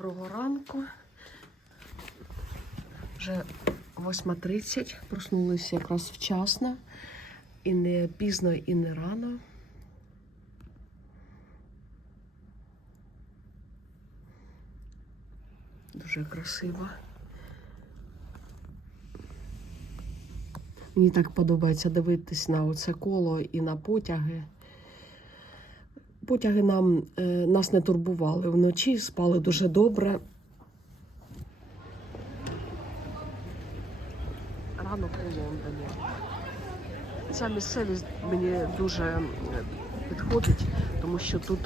Доброго ранку. Вже 8.30. Проснулися якраз вчасно. І не пізно, і не рано. Дуже красиво. Мені так подобається дивитись на оце коло і на потяги. Потяги нам, е, нас не турбували вночі, спали дуже добре. Ранок у Лондоні. Ця місцевість мені дуже е, підходить, тому що тут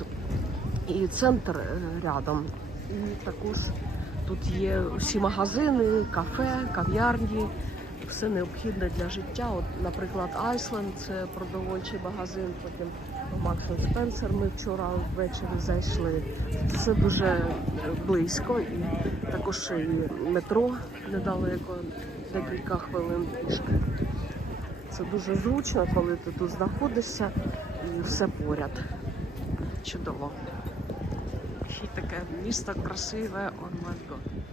і центр е, рядом, і також тут є всі магазини, кафе, кав'ярні, все необхідне для життя. От, наприклад, Айсленд це продовольчий магазин, потім Маркс Спенсер ми вчора ввечері зайшли. Це дуже близько, і також і метро недалеко, декілька хвилин пішки. Це дуже зручно, коли ти тут знаходишся і все поряд. Чудово. Ще таке місто красиве, oh my God.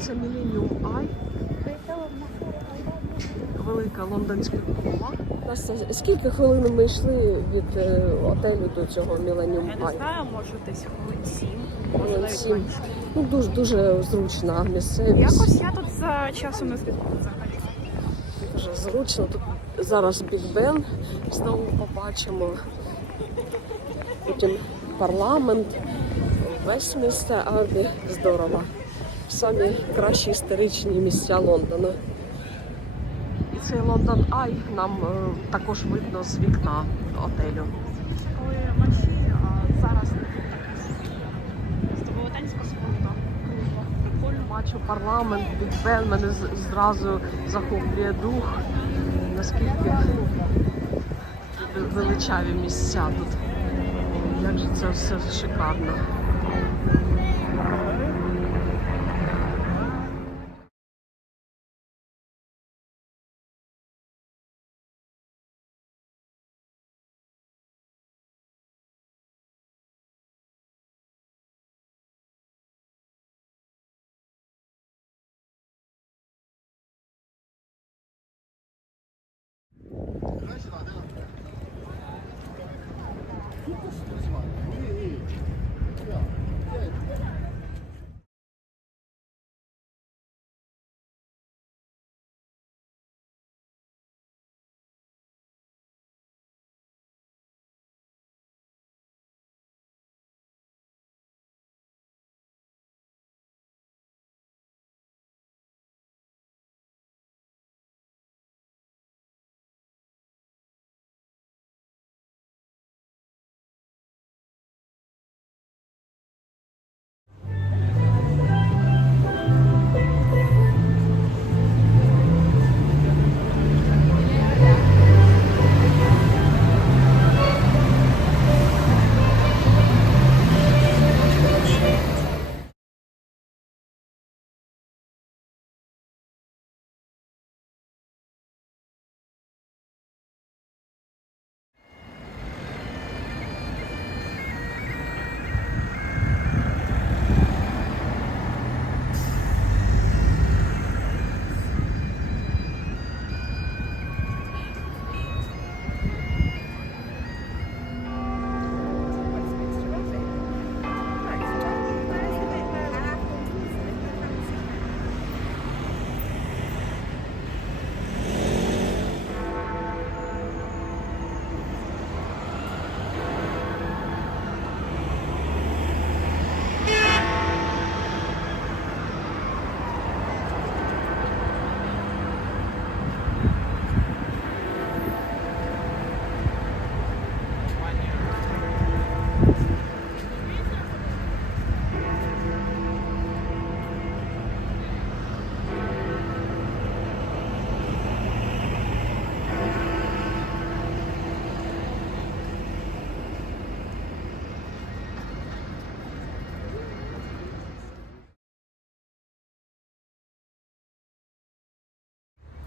Це Millennium Eye, велика лондонська кола. Настя, скільки хвилин ми йшли від е, отелю до цього Millennium Я не знаю, може десь хвилин сім. Можливо, сім. менше. Ну, дуже дуже зручна місцевість. Якось я тут за часом не слідкую взагалі. Дуже зручно. Тут зараз Біг Бен знову побачимо. Потім парламент, Вестмінстер Абі. Здорово. Самі кращі історичні місця Лондона. Цей Лондон Ай нам е, також видно з вікна отелю. Коли вночі, зараз велетенська. Прикольно. Бачу парламент, Бен, мене зразу захоплює дух. Наскільки величаві місця тут. Як же це все шикарно.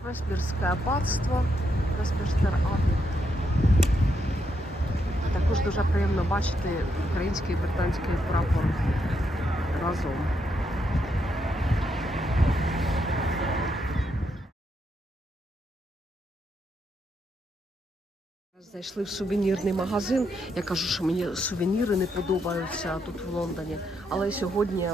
Весьмірське аббатство, Весьмірстер Аббат. Також дуже приємно бачити український і британський прапор разом. Зайшли в сувенірний магазин. Я кажу, що мені сувеніри не подобаються тут в Лондоні. Але сьогодні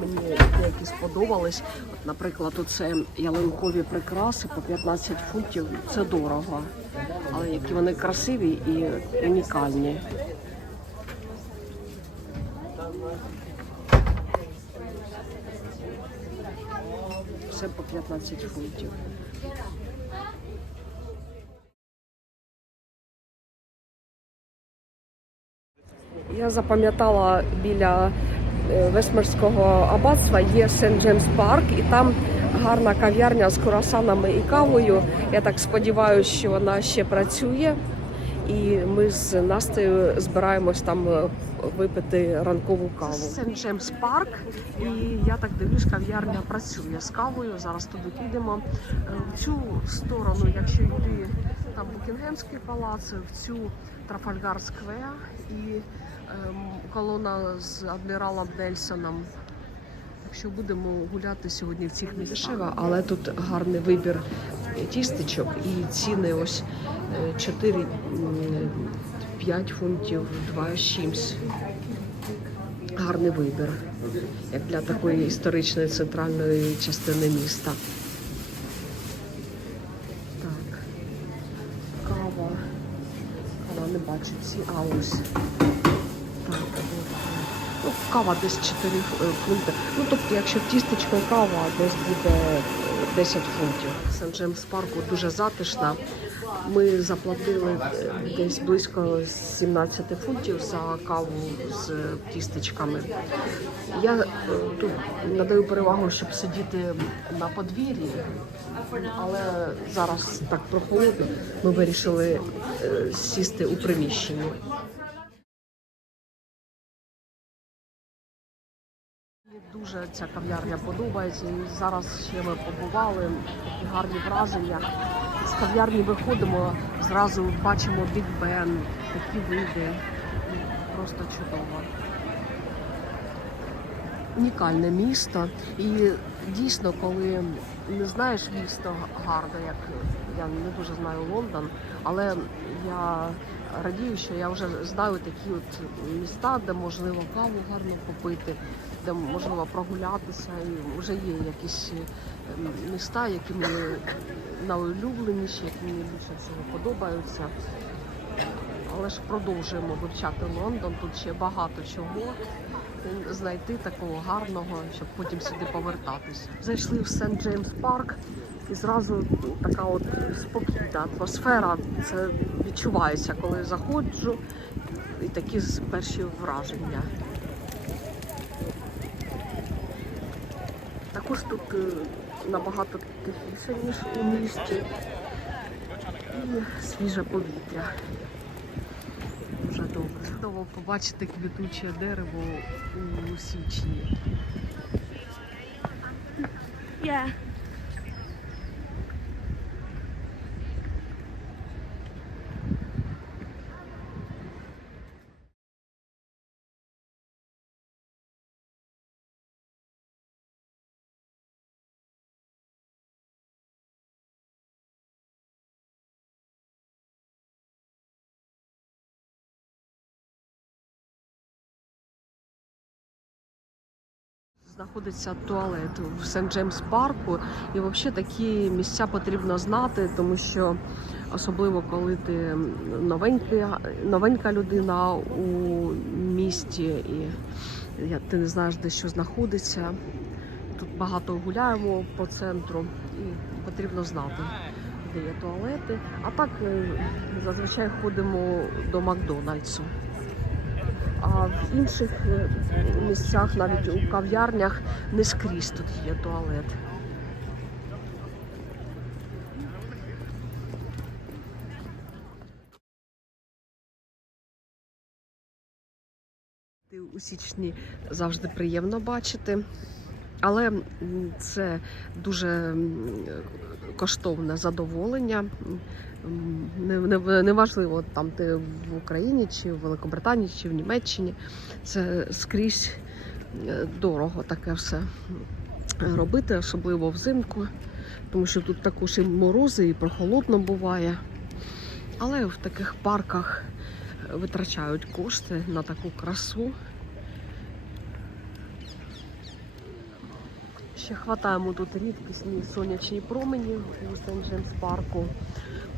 мені деякі сподобались. Наприклад, оце ялинкові прикраси по 15 фунтів. Це дорого. Але які вони красиві і унікальні. Все по 15 фунтів. Я запам'ятала біля Весмерського аббатства є Сент Джеймс Парк, і там гарна кав'ярня з круасанами і кавою. Я так сподіваюся, що вона ще працює. І ми з Настею збираємось там е, випити ранкову каву. Сент Джеймс Парк, і я так дивлюсь, кав'ярня працює з кавою. Зараз туди підемо. Е, В цю сторону, якщо йти там Букінгемський палац, в цю Трафальгар Сквер і колона з адміралом Нельсоном. Так що будемо гуляти сьогодні в цих місцях. Але тут гарний вибір тістечок і ціни ось е, 4 м, 5 фунтів, 2 чимсь. Гарний вибір, як для такої історичної центральної частини міста. Так, кава. Кава не бачу ці, а. Так, от. Ну, кава десь 4 ф- фунти. Ну, тобто, якщо тістечко і кава, десь буде е, 10 фунтів. Сент Джеймс парку дуже затишна. Ми заплатили е, десь близько 17 фунтів за каву з е, тістечками. Я е, тут надаю перевагу, щоб сидіти на подвір'ї, але зараз так прохолодно. Ми вирішили е, сісти у приміщенні. Дуже ця кав'ярня подобається. І зараз ще ми побували, такі гарні враження. З кав'ярні виходимо, зразу бачимо Біг Бен, такі види. Просто чудово. Унікальне місто. І дійсно, коли не знаєш місто гарне, як я не дуже знаю Лондон, але я радію, що я вже знаю такі от міста, де можливо каву гарно попити, де можливо прогулятися. І вже є якісь ем, міста, які мені найулюбленіші, які мені більше всього подобаються. Але ж продовжуємо вивчати Лондон. Тут ще багато чого знайти такого гарного, щоб потім сюди повертатись. Зайшли в Сент Джеймс Парк і зразу така от спокійна атмосфера. Це відчувається, коли заходжу, і такі перші враження. Також тут е, набагато тихіше, ніж у місті. І свіже повітря. Дуже добре. Чудово побачити квітуче дерево у січні. Yeah. Знаходиться туалет в Сент Джеймс парку, і взагалі такі місця потрібно знати, тому що особливо коли ти новенька, новенька людина у місті, і ти не знаєш, де що знаходиться. Тут багато гуляємо по центру, і потрібно знати, де є туалети. А так е, зазвичай ходимо до Макдональдсу. А в інших е, місцях, навіть у кав'ярнях, не скрізь тут є туалет. У січні завжди приємно бачити. Але це дуже коштовне задоволення. М, Не, не, неважливо, там ти в Україні, чи в Великобританії, чи в Німеччині. Це скрізь е, дорого таке все робити, особливо взимку, тому що тут також і морози, і прохолодно буває. Але в таких парках витрачають кошти на таку красу. Ще хватаємо тут рідкісні сонячні промені у Сент-Джеймс парку.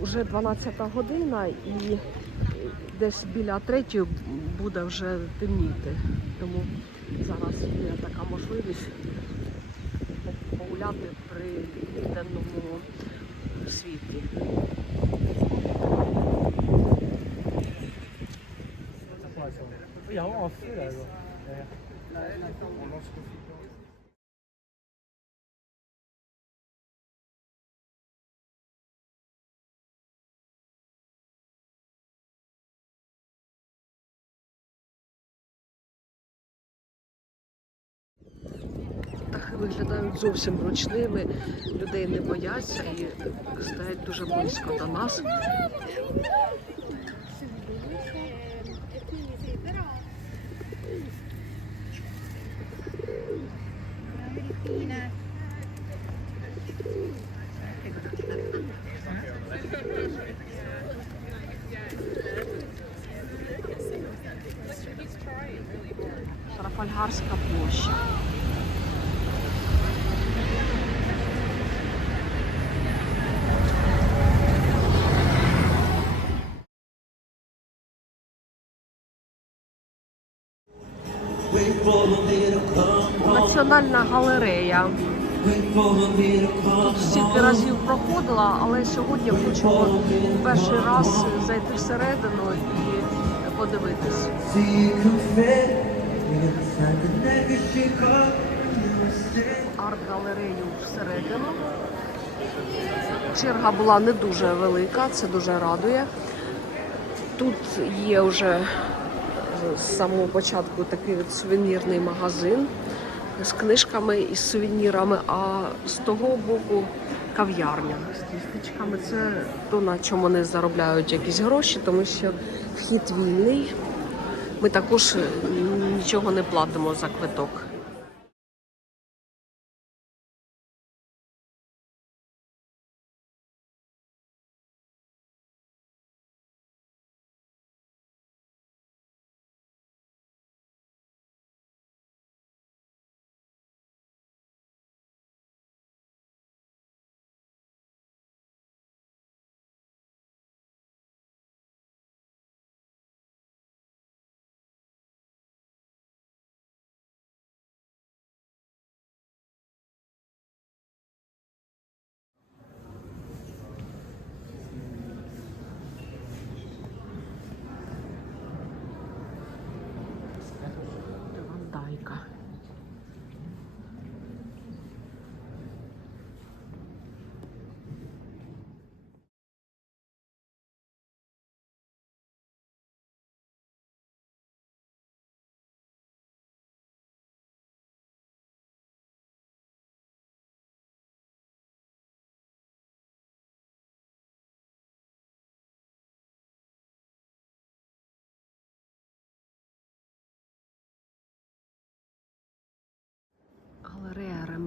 Уже 12 година і десь біля третьої буде вже темніти. Тому зараз є така можливість погуляти при денному світлі. 有 виглядають зовсім ручними, людей не бояться і стають дуже близько до нас. Національна галерея. Тут стільки разів проходила, але сьогодні хочемо перший раз зайти всередину і подивитись. Арт-галерею всередину. Черга була не дуже велика, це дуже радує. Тут є вже з самого початку такий от сувенірний магазин з книжками і сувенірами, а з того боку кав'ярня з тістечками. Це то, на чому вони заробляють якісь гроші, тому що вхід вільний. Ми також нічого не платимо за квиток.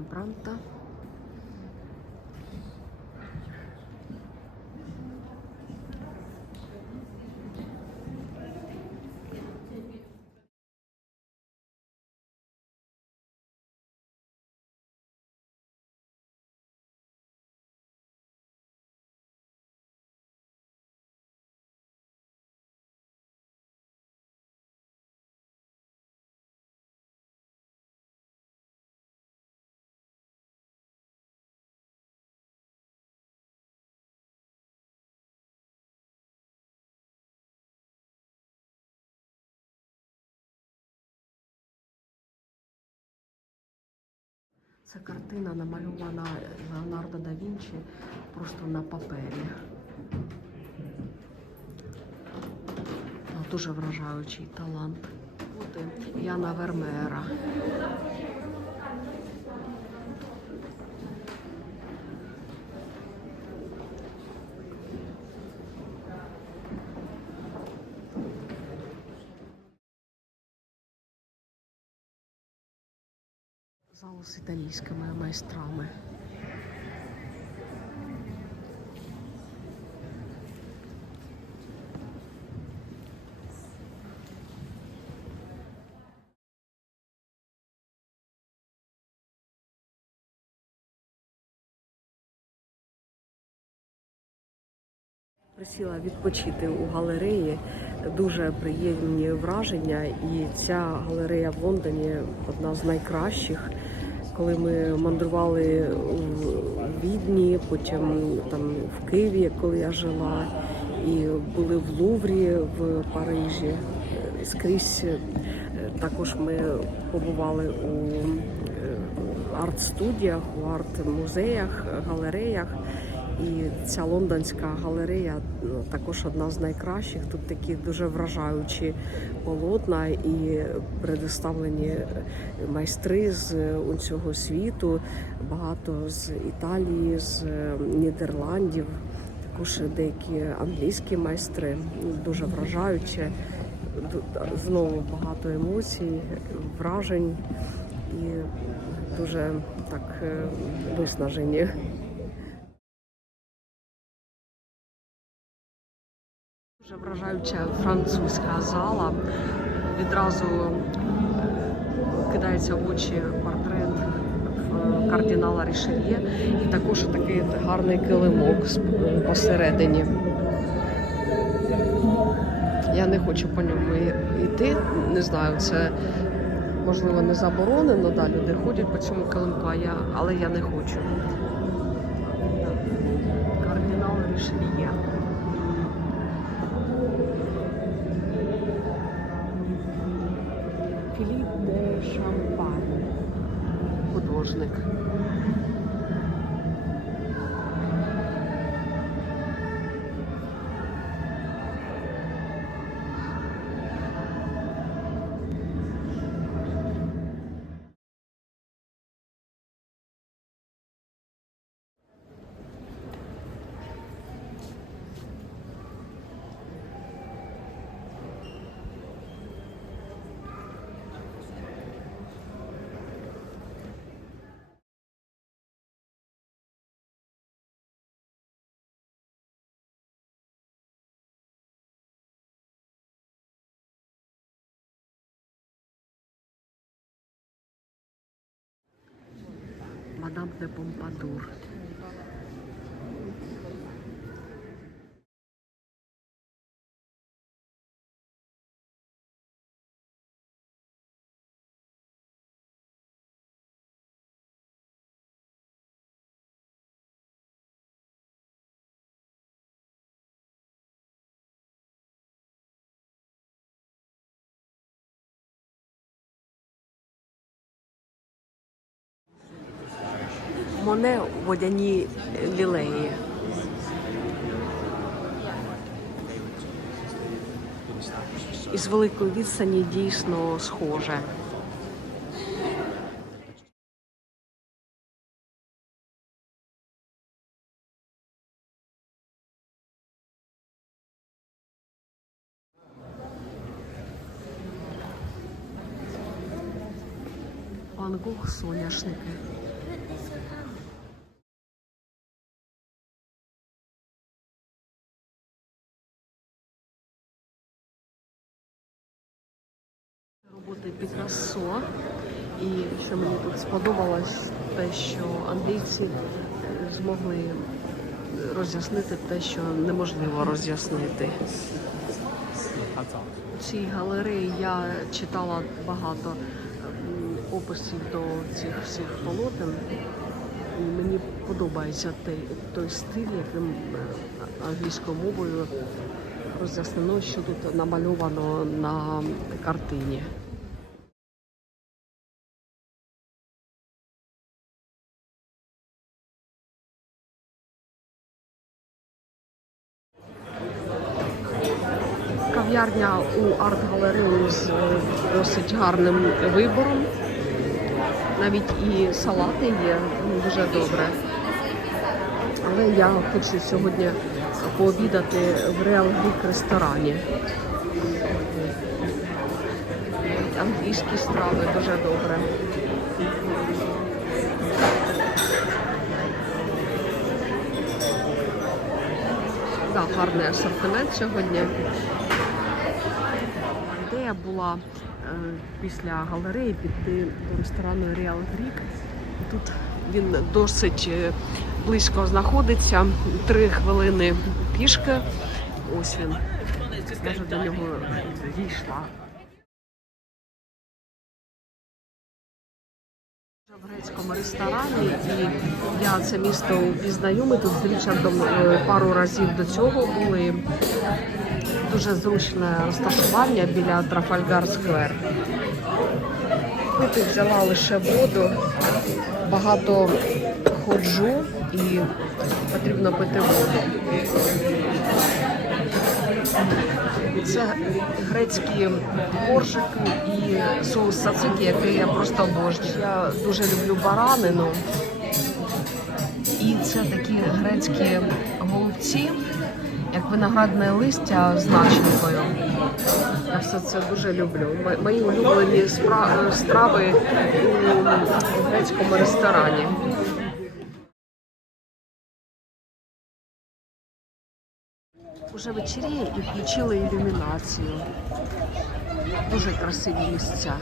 Галерея Це картина намальована Леонардо да Вінчі просто на папері. Дуже вражаючий талант. Яна Вермеера. З італійськими майстрами. Присіла відпочити у галереї. Дуже приємні враження. І ця галерея в Лондоні одна з найкращих. Коли ми мандрували у Відні, потім там в Києві, коли я жила, і були в Луврі в Парижі. Скрізь е, також ми побували у е, арт-студіях, у арт-музеях, галереях. І ця лондонська галерея ну, також одна з найкращих. Тут такі дуже вражаючі полотна і предоставлені майстри з усього світу, багато з Італії, з Нідерландів, також деякі англійські майстри. Дуже вражаюче. Ду- Знову багато емоцій, вражень і дуже так е, виснажені. Дуже вражаюча французька зала. Відразу е, кидається в очі портрет е, кардинала Рішельє і також такий гарний килимок з- посередині. Я не хочу по ньому йти. Не знаю, це можливо не заборонено. Да, люди ходять по цьому килимку, а я, але я не хочу. Художник. Notre-Dame de Pompadour. Моне водяні лілеї. Із великої відстані дійсно схоже. Гог соняшники. Роботи І що мені тут сподобалось, те, що англійці змогли роз'яснити те, що неможливо роз'яснити. У цій галереї я читала багато описів до цих всіх полотен. І мені подобається той, той стиль, яким е, англійською мовою роз'яснено, що тут намальовано на картині. досить гарним вибором. Навіть і салати є дуже добре. Але я хочу сьогодні пообідати в Реал Вік ресторані. Англійські страви дуже добре. Так, Гарний асортимент сьогодні. Ідея була після галереї піти до ресторану Real Greek. Тут він досить е, близько знаходиться. Три хвилини пішки. Ось він. Я до нього дійшла. В грецькому ресторані, і я це місто пізнаю. Ми тут з Річардом е, пару разів до цього були. Дуже зручне розташування біля Трафальгар Сквер. Пити взяла лише воду, багато ходжу і потрібно пити воду. Це грецькі коржики і соус сацики, який я просто обожнюю. Я дуже люблю баранину. І це такі грецькі голубці, як виноградне листя з начинкою. Я все це дуже люблю. Мої улюблені страви у грецькому ресторані. Уже вечеріє і включили ілюмінацію. Дуже красиві місця.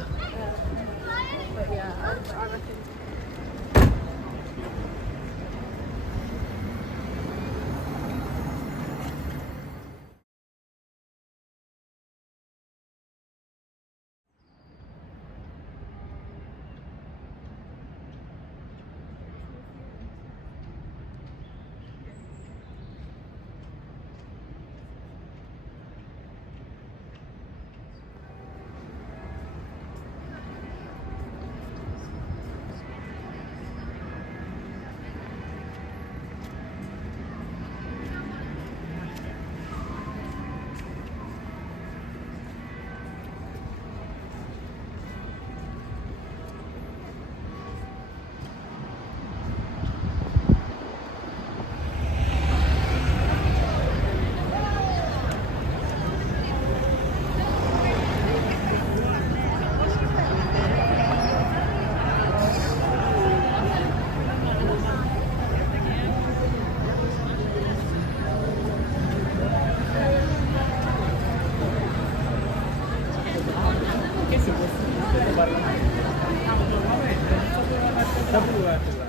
WF lá.